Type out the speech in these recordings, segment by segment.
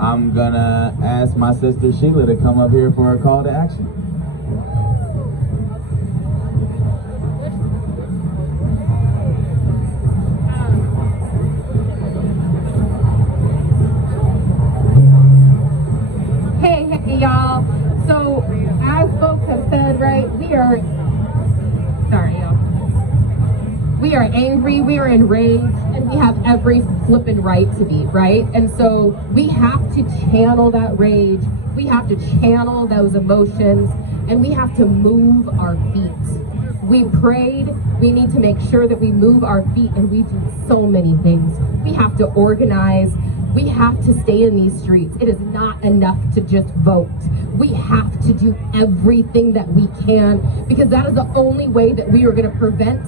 I'm gonna ask my sister Sheila to come up here for a call to action. Hey y'all. So as folks have said, right, we are angry, we are enraged, and we have every flippin' right to be, right? And so we have to channel that rage, we have to channel those emotions, and we have to move our feet. We prayed, we need to make sure that we move our feet, and we do so many things. We have to organize, we have to stay in these streets. It is not enough to just vote. We have to do everything that we can, because that is the only way that we are going to prevent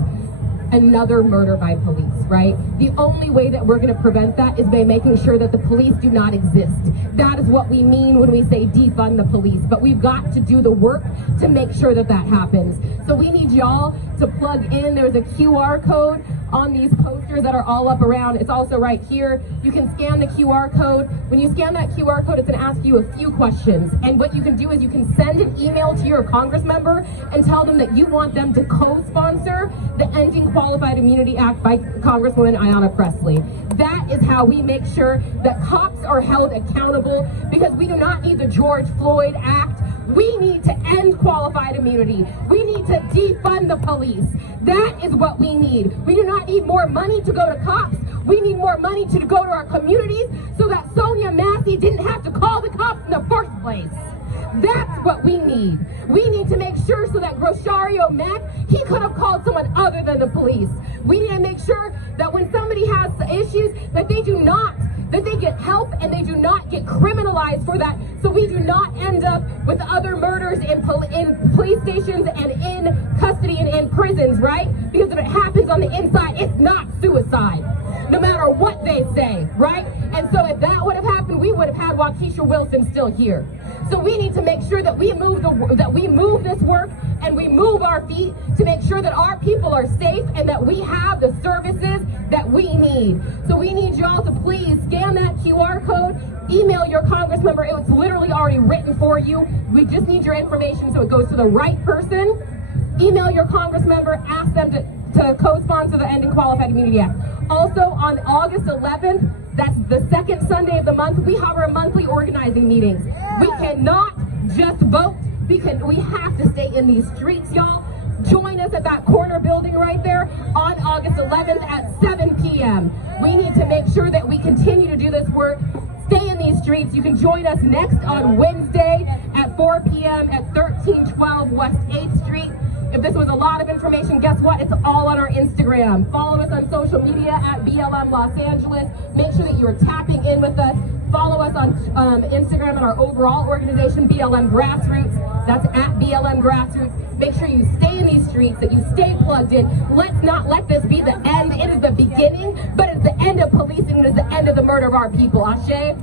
another murder by police, right? The only way that we're going to prevent that is by making sure that the police do not exist. That is what we mean when we say defund the police, but we've got to do the work to make sure that that happens. So we need y'all to plug in. There's a QR code on these posters that are all up around. It's also right here. You can scan the QR code. When you scan that QR code, it's going to ask you a few questions. And what you can do is you can send an email to your Congress member and tell them that you want them to co-sponsor the Ending Qualified Immunity Act by Congresswoman Ayanna Pressley. That is how we make sure that cops are held accountable, because we do not need the George Floyd Act. We need to end qualified immunity. We need to defund the police. That is what we need. We do not need more money to go to cops. We need more money to go to our communities so that Sonya Massey didn't have to call the cops in the first place. That's what we need. We need to make sure so that Grosario Mack, he could have called someone other than the police. We need to make sure that when somebody has issues, that they get help and they do not get criminalized for that, so we do not end up with other murders in police stations and in custody and in prisons, right? Because if it happens on the inside, it's not suicide, no matter what they say, right? And so if that would have happened, we would have had Waukesha Wilson still here. So we need to make sure that we move this work and we move our feet to make sure that our people are safe and that we have the services that we need. So we need y'all to please scan that QR code, email your Congress member. It was literally already written for you. We just need your information so it goes to the right person. Email your Congress member, ask them to co-sponsor the Ending Qualified Immunity Act. Also, on August 11th, that's the second Sunday of the month, we have our monthly organizing meetings. We cannot just vote. We have to stay in these streets, y'all. Join us at that corner building right there on August 11th at 7 p.m. We need to make sure that we continue to do this work. Stay in these streets. You can join us next on Wednesday at 4 p.m. at 1312 West 8th Street. If this was a lot of information, guess what? It's all on our Instagram. Follow us on social media at BLM Los Angeles. Make sure that you are tapping in with us. Follow us on Instagram and our overall organization, BLM Grassroots. That's at BLM Grassroots. Make sure you stay in these streets, that you stay plugged in. Let's not let this be the end. It is the beginning, but it's the end of policing. It is the end of the murder of our people. Ashe?